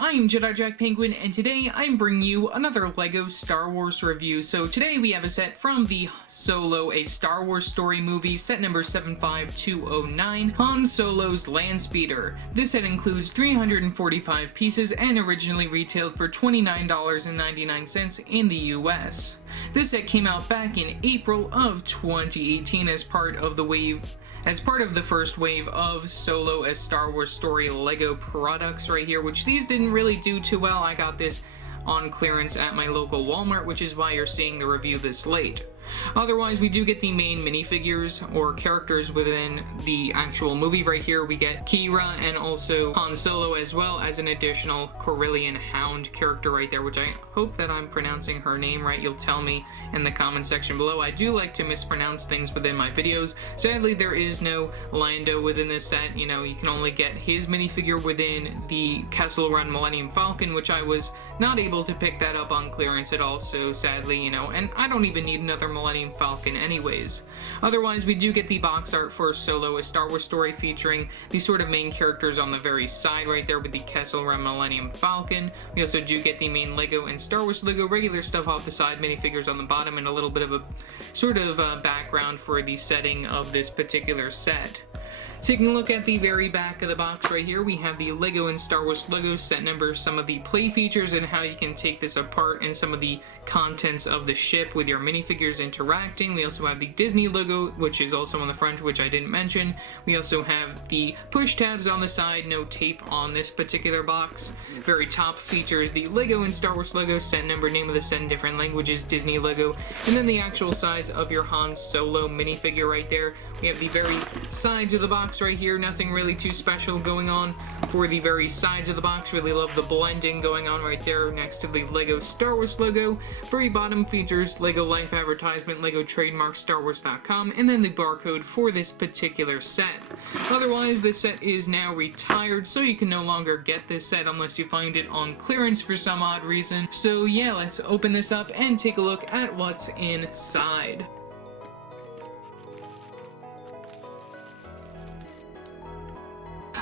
I'm Jedi Jack Penguin, and today I'm bringing you another LEGO Star Wars review. So today we have a set from the Solo, a Star Wars story movie, set number 75209, Han Solo's Landspeeder. This set includes 345 pieces and originally retailed for $29.99 in the US. This set came out back in April of 2018 as part of the first wave of Solo as Star Wars story LEGO products right here, which these didn't really do too well. I got this on clearance at my local Walmart, which is why you're seeing the review this late. Otherwise, we do get the main minifigures or characters within the actual movie right here. We get Qi'Ra and also Han Solo, as well as an additional Karelian Hound character right there, which I hope that I'm pronouncing her name right. You'll tell me in the comment section below. I do like to mispronounce things within my videos. Sadly, there is no Lando within this set. You know, you can only get his minifigure within the Kessel Run Millennium Falcon, which I was not able to pick that up on clearance at all, so sadly, you know, and I don't even need another Millennium Falcon anyways. Otherwise, we do get the box art for Solo, a Star Wars story, featuring the sort of main characters on the very side right there with the Kessel Run Millennium Falcon. We also do get the main LEGO and Star Wars LEGO regular stuff off the side, minifigures on the bottom, and a little bit of a sort of background for the setting of this particular set. Taking a look at the very back of the box right here, we have the LEGO and Star Wars LEGO set number, some of the play features and how you can take this apart, and some of the contents of the ship with your minifigures interacting. We also have the Disney logo, which is also on the front, which I didn't mention. We also have the push tabs on the side, no tape on this particular box. Very top features the LEGO and Star Wars LEGO set number, name of the set in different languages, Disney logo, and then the actual size of your Han Solo minifigure right there. We have the very sides of the box right here, nothing really too special going on for the very sides of the box. Really love the blending going on right there next to the LEGO Star Wars logo. Very bottom features LEGO Life advertisement, LEGO trademark, StarWars.com, and then the barcode for this particular set. Otherwise, this set is now retired, so you can no longer get this set unless you find it on clearance for some odd reason. So yeah, let's open this up and take a look at what's inside.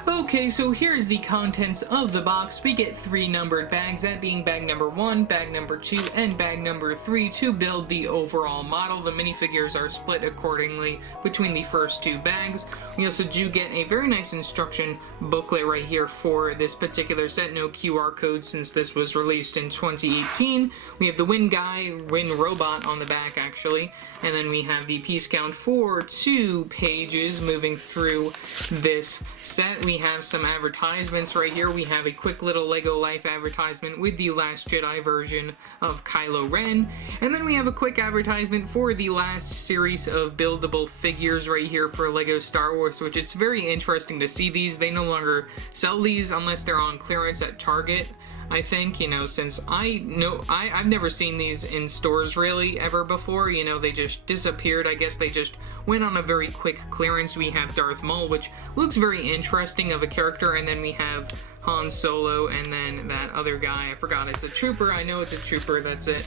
Okay, so here's the contents of the box. We get 3 numbered bags, that being bag number 1, bag number 2, and bag number 3 to build the overall model. The minifigures are split accordingly between the first 2 bags. We also do get a very nice instruction booklet right here for this particular set. No QR code since this was released in 2018. We have the Win Robot on the back actually, and then we have the piece count for 2 pages moving through this set. We have some advertisements right here. We have a quick little LEGO Life advertisement with the Last Jedi version of Kylo Ren, and then we have a quick advertisement for the last series of buildable figures right here for LEGO Star Wars, which it's very interesting to see these. They no longer sell these unless they're on clearance at Target, I think, you know, since I've never seen these in stores really ever before. You know, they just disappeared. I guess they just went on a very quick clearance. We have Darth Maul, which looks very interesting of a character, and then we have Han Solo, and then that other guy, I forgot, it's a trooper. I know it's a trooper, that's it.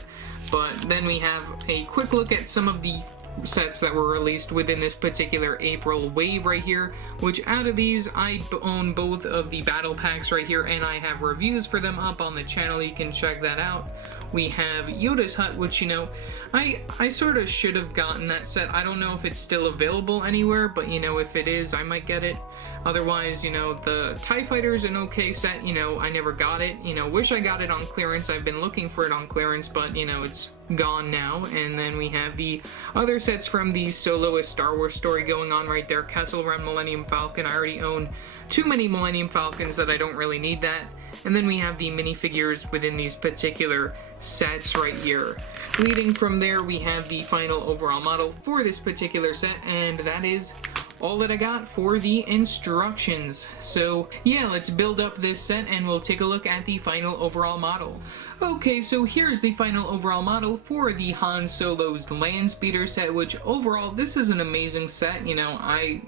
But then we have a quick look at some of the sets that were released within this particular April wave right here, which out of these I own both of the battle packs right here, and I have reviews for them up on the channel. You can check that out. We have Yoda's Hut, which, you know, I sort of should have gotten that set. I don't know if it's still available anywhere, but, you know, if it is, I might get it. Otherwise, you know, the TIE Fighter is an okay set. You know, I never got it. You know, wish I got it on clearance. I've been looking for it on clearance, but, you know, it's gone now. And then we have the other sets from the Solo a Star Wars story going on right there. Kessel Run Millennium Falcon. I already own too many Millennium Falcons that I don't really need that. And then we have the minifigures within these particular sets right here. Leading from there, we have the final overall model for this particular set, and that is all that I got for the instructions. So yeah, let's build up this set and we'll take a look at the final overall model. Okay, so here's the final overall model for the Han Solo's Landspeeder set, which overall, this is an amazing set. You know, I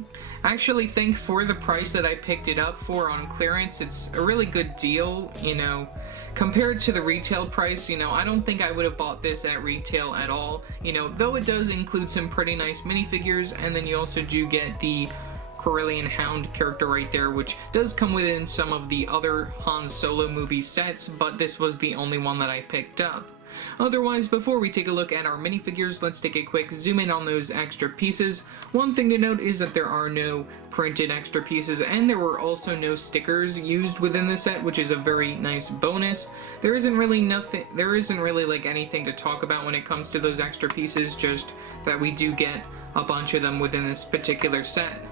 actually think for the price that I picked it up for on clearance, it's a really good deal, you know. Compared to the retail price, you know, I don't think I would have bought this at retail at all, you know, though it does include some pretty nice minifigures, and then you also do get the Karelian Hound character right there, which does come within some of the other Han Solo movie sets, but this was the only one that I picked up. Otherwise, before we take a look at our minifigures, let's take a quick zoom in on those extra pieces. One thing to note is that there are no printed extra pieces, and there were also no stickers used within the set, which is a very nice bonus. There isn't really like anything to talk about when it comes to those extra pieces, just that we do get a bunch of them within this particular set.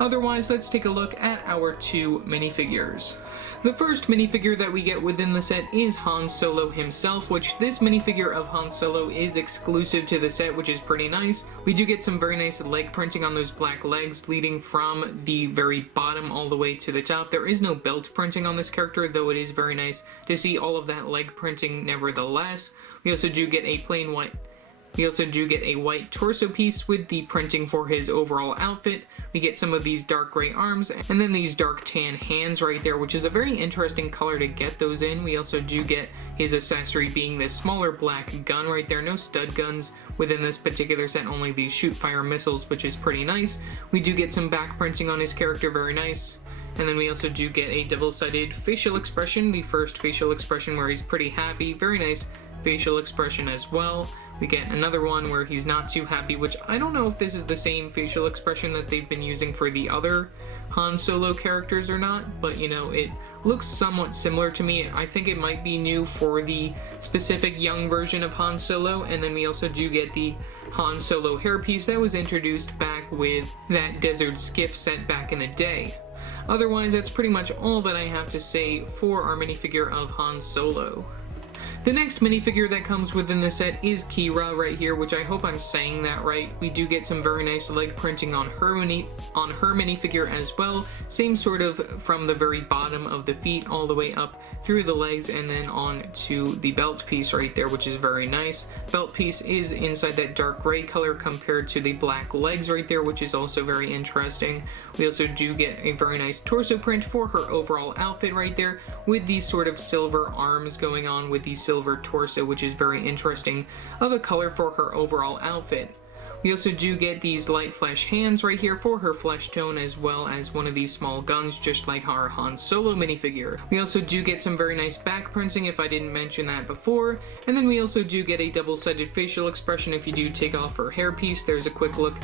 Otherwise, let's take a look at our two minifigures. The first minifigure that we get within the set is Han Solo himself, which this minifigure of Han Solo is exclusive to the set, which is pretty nice. We do get some very nice leg printing on those black legs leading from the very bottom all the way to the top. There is no belt printing on this character, though it is very nice to see all of that leg printing nevertheless. We also do get a plain white torso piece with the printing for his overall outfit. We get some of these dark gray arms and then these dark tan hands right there, which is a very interesting color to get those in. We also do get his accessory being this smaller black gun right there. No stud guns within this particular set, only these shoot fire missiles, which is pretty nice. We do get some back printing on his character, very nice. And then we also do get a double-sided facial expression, the first facial expression where he's pretty happy, very nice facial expression as well. We get another one where he's not too happy, which I don't know if this is the same facial expression that they've been using for the other Han Solo characters or not, but you know, it looks somewhat similar to me. I think it might be new for the specific young version of Han Solo. And then we also do get the Han Solo hairpiece that was introduced back with that Desert Skiff set back in the day. Otherwise, that's pretty much all that I have to say for our minifigure of Han Solo. The next minifigure that comes within the set is Qi'Ra right here, which I hope I'm saying that right. We do get some very nice leg printing on her minifigure as well. Same sort of from the very bottom of the feet all the way up through the legs and then on to the belt piece right there, which is very nice. Belt piece is inside that dark gray color compared to the black legs right there, which is also very interesting. We also do get a very nice torso print for her overall outfit right there with these sort of silver arms going on with the silver torso, which is very interesting of a color for her overall outfit. We also do get these light flesh hands right here for her flesh tone, as well as one of these small guns, just like our Han Solo minifigure. We also do get some very nice back printing, if I didn't mention that before, and then we also do get a double-sided facial expression. If you do take off her hairpiece, there's a quick look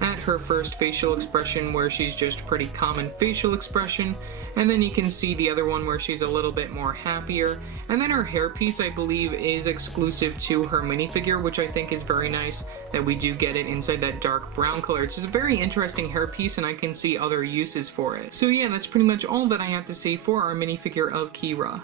at her first facial expression where she's just pretty common facial expression, and then you can see the other one where she's a little bit more happier, and then her hairpiece I believe is exclusive to her minifigure, which I think is very nice that we do get it inside that dark brown color. It's a very interesting hairpiece and I can see other uses for it. So yeah, that's pretty much all that I have to say for our minifigure of Qi'Ra.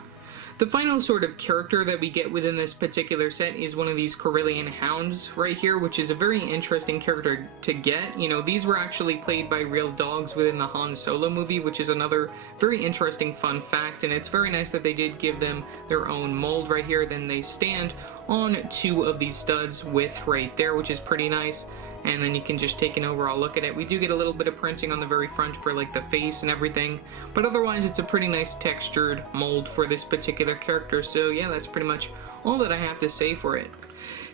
The final sort of character that we get within this particular set is one of these Karelian Hounds right here, which is a very interesting character to get. You know, these were actually played by real dogs within the Han Solo movie, which is another very interesting fun fact, and it's very nice that they did give them their own mold right here. Then they stand on two of these studs with right there, which is pretty nice. And then you can just take an overall look at it. We do get a little bit of printing on the very front for like the face and everything, but otherwise it's a pretty nice textured mold for this particular character. So yeah, that's pretty much all that I have to say for it.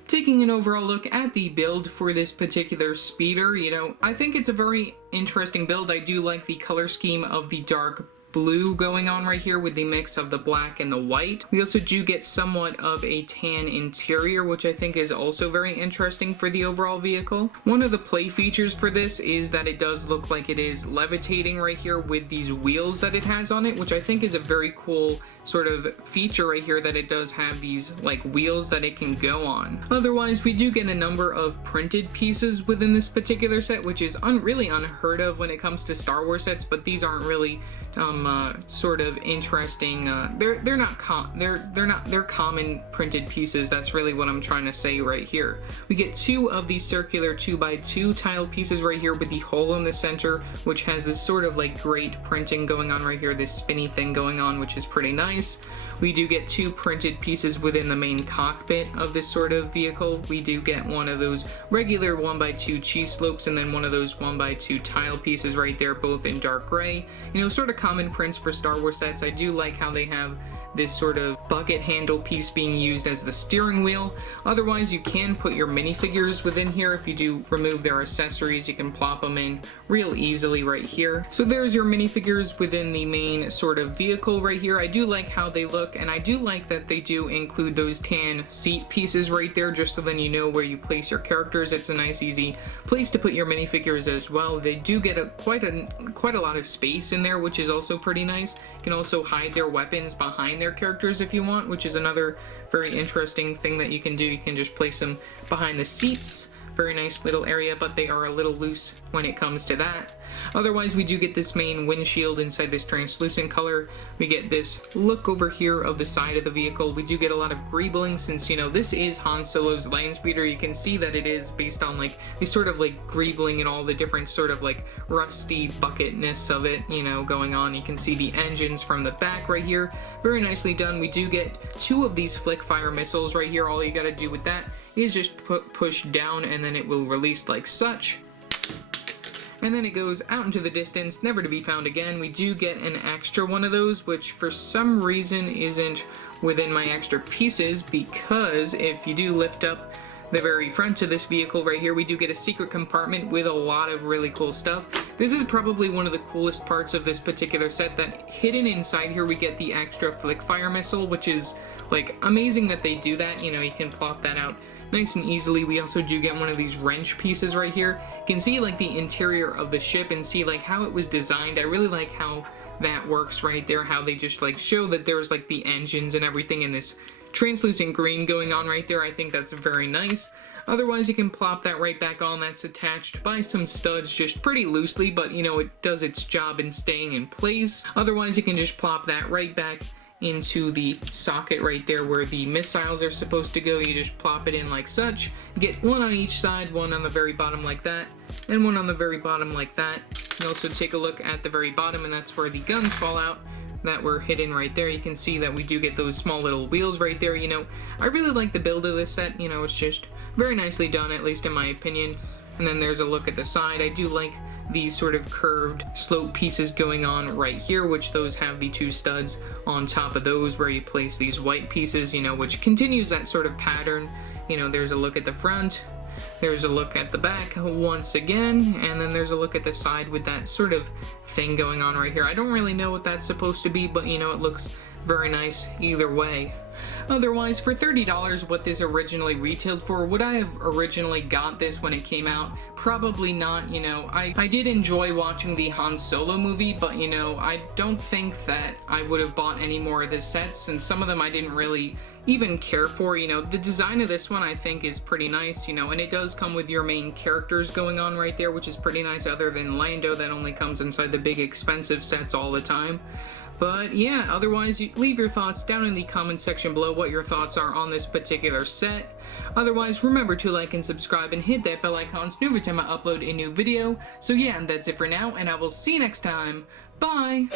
Taking an overall look at the build for this particular speeder, you know, I think it's a very interesting build. I do like the color scheme of the dark blue going on right here with the mix of the black and the white. We also do get somewhat of a tan interior, which I think is also very interesting for the overall vehicle. One of the play features for this is that it does look like it is levitating right here with these wheels that it has on it, which I think is a very cool sort of feature right here, that it does have these like wheels that it can go on. Otherwise, we do get a number of printed pieces within this particular set, which is really unheard of when it comes to Star Wars sets, but these aren't really sort of interesting. They're common printed pieces. That's really what I'm trying to say right here. We get two of these circular 2x2 tile pieces right here with the hole in the center, which has this sort of like great printing going on right here, this spinny thing going on, which is pretty nice. We do get two printed pieces within the main cockpit of this sort of vehicle. We do get one of those regular 1x2 cheese slopes and then one of those 1x2 tile pieces right there, both in dark gray. You know, sort of common prints for Star Wars sets. I do like how they have this sort of bucket handle piece being used as the steering wheel. Otherwise, you can put your minifigures within here. If you do remove their accessories, you can plop them in real easily right here. So there's your minifigures within the main sort of vehicle right here. I do like how they look, and I do like that they do include those tan seat pieces right there, just so then you know where you place your characters. It's a nice, easy place to put your minifigures as well. They do get quite a lot of space in there, which is also pretty nice. You can also hide their weapons behind their characters if you want, which is another very interesting thing that you can do. You can just place them behind the seats. Very nice little area, but they are a little loose when it comes to that. Otherwise, we do get this main windshield inside this translucent color. We get this look over here of the side of the vehicle. We do get a lot of greebling since, you know, this is Han Solo's Landspeeder. You can see that it is based on like the sort of like greebling and all the different sort of like rusty bucketness of it, you know, going on. You can see the engines from the back right here. Very nicely done. We do get 2 of these flick fire missiles right here. All you gotta do with that is just push down, and then it will release like such. And then it goes out into the distance, never to be found again. We do get an extra one of those, which for some reason isn't within my extra pieces, because if you do lift up the very front of this vehicle right here, we do get a secret compartment with a lot of really cool stuff. This is probably one of the coolest parts of this particular set, that hidden inside here we get the extra flick fire missile, which is like amazing that they do that. You know, you can plop that out nice and easily. We also do get one of these wrench pieces right here. You can see like the interior of the ship and see like how it was designed. I really like how that works right there, how they just like show that there's like the engines and everything in this translucent green going on right there. I think that's very nice. Otherwise, you can plop that right back on. That's attached by some studs just pretty loosely, but you know, it does its job in staying in place. Otherwise, you can just plop that right back into the socket right there where the missiles are supposed to go. You just plop it in like such. Get one on each side, one on the very bottom like that, and one on the very bottom like that. You also take a look at the very bottom, and that's where the guns fall out that were hidden right there. You can see that we do get those small little wheels right there. You know, I really like the build of this set. You know, it's just very nicely done, at least in my opinion. And then there's a look at the side. I do like these sort of curved slope pieces going on right here, which those have the 2 studs on top of those where you place these white pieces, you know, which continues that sort of pattern. You know, there's a look at the front, there's a look at the back once again, and then there's a look at the side with that sort of thing going on right here. I don't really know what that's supposed to be, but you know, it looks very nice either way. Otherwise, for $30, what this originally retailed for, would I have originally got this when it came out? Probably not. You know, I did enjoy watching the Han Solo movie, but you know, I don't think that I would have bought any more of the sets, and some of them I didn't really even care for. You know, the design of this one I think is pretty nice, you know, and it does come with your main characters going on right there, which is pretty nice, other than Lando that only comes inside the big expensive sets all the time. But yeah, otherwise, leave your thoughts down in the comment section below what your thoughts are on this particular set. Otherwise, remember to like and subscribe and hit that bell icon so every time I upload a new video. So yeah, that's it for now, and I will see you next time. Bye!